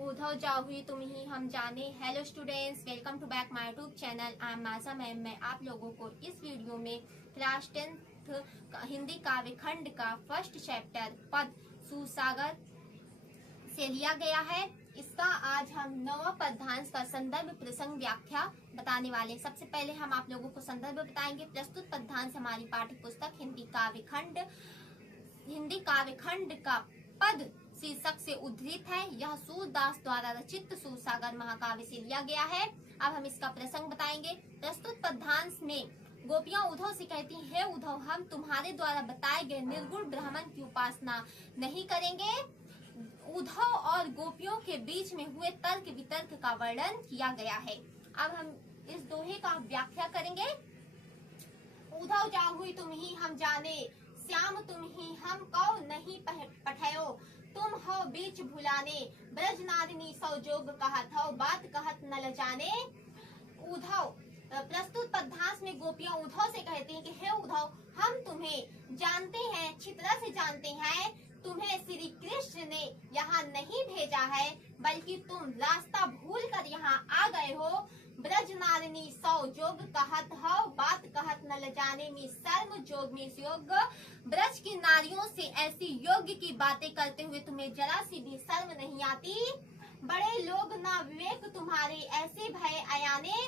उधव जाहुई तुम ही हम जाने। Hello students, welcome to back my YouTube channel. I am Maja ma'am. मैं आप लोगों को इस वीडियो में क्लास 10th हिंदी काव्य खंड का फर्स्ट चैप्टर पद सुसागर से लिया गया है। इसका आज हम नवा पद्यांश का संदर्भ प्रसंग व्याख्या बताने वाले हैं। सबसे पहले हम आप लोगों को संदर्भ बताएंगे। प्रस्तुत पद्यांश हमारी पाठ्य पुस्तक हिंदी काव्य खंड का पद शीर्षक से उद्धृत है। यह सूरदास द्वारा रचित सुसागर महाकाव्य से लिया गया है। अब हम इसका प्रसंग बताएंगे। प्रस्तुत पद्यांश में गोपियां उद्धव से कहती हैं, हे उद्धव, हम तुम्हारे द्वारा बताए गए निर्गुण ब्रह्मन की उपासना नहीं करेंगे। उद्धव और गोपियों के बीच में हुए तर्क वितर्क का वर्णन किया गया है। अब हम इस दोहे का व्याख्या करेंगे। उद्धव जाहुई तुम ही हम जाने, श्याम तुम ही हम कौ नहीं पठयो, तुम हो बीच भुलाने, ब्रज नारिनी सौ जोग कहत हो, बात कहत न लजाने। उद्धव प्रस्तुत पद्यांश में गोपियां उद्धव से कहती हैं कि हे उद्धव, हम तुम्हें जानते हैं, अच्छी तरह से जानते हैं। तुम्हें श्री कृष्ण ने यहाँ नहीं भेजा है, बल्कि तुम रास्ता भूल कर यहाँ आ गए हो। ब्रज नारिनी सौ जोग कहत हो, बात कहत न लजाने में शर्म, जोग में योग। ब्रज की नारियों से ऐसी योग्य की बातें करते हुए तुम्हें जरा सी भी शर्म नहीं आती। बड़े लोग ना विवेक तुम्हारे ऐसे भय अयाने,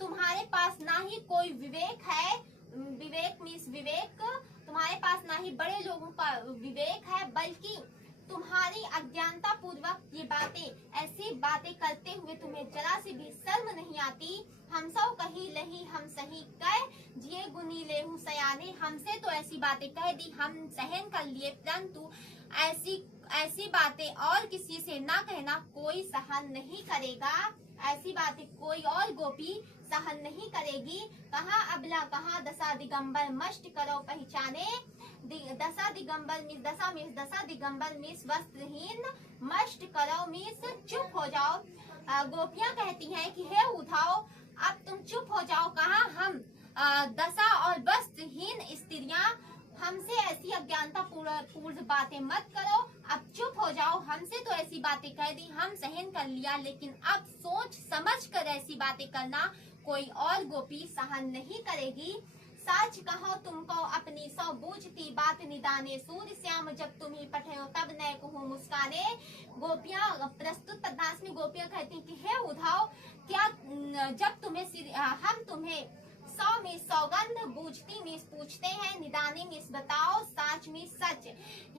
तुम्हारे पास ना ही कोई विवेक है। विवेक मीन्स विवेक, तुम्हारे पास ना ही बड़े लोगों का विवेक है, बल्कि तुम्हारी अज्ञानता पूर्वक ये बातें, ऐसी बातें करते हुए तुम्हें जरा सी भी शर्म नहीं आती। हम सब कही लही हम सही कह, जिए गुनी लेहू सयाने। हमसे तो ऐसी बातें कह दी, हम सहन कर लिए, परंतु ऐसी बातें और किसी से ना कहना कोई सहन नहीं करेगा। ऐसी बातें कोई और गोपी सहन नहीं करेगी। कहाँ अबला कहाँ दशा दिगंबर, मष्ट करो पहचाने। दशा दिगंबर मीन्स दशा दिगंबर मीन्स वस्त्रहीन, मष्ट करो मीन्स चुप हो जाओ। गोपियां कहती हैं कि हे उद्धव, अब तुम चुप हो जाओ। कहाँ हम दशा और वस्त्रहीन स्त्रियां, हमसे ऐसी अज्ञानता पूर्ण बातें मत करो। अब चुप हो जाओ। हमसे तो ऐसी बातें कह दी, हम सहन कर लिया, लेकिन अब सोच समझ कर ऐसी बातें करना कोई और गोपी सहन नहीं करेगी। सच कहो तुमको अपनी सौ बूझती बात निदाने, सूर्य श्याम जब तुम ही पठयो तब नए कहूँ मुस्काने। गोपियां प्रस्तुत पद्यांश में गोपियां कहती हैं कि हे उद्धव, क्या जब हम तुम्हें सौ में सौगंध, बूझती में पूछते हैं, निदाने में बताओ, साच में सच।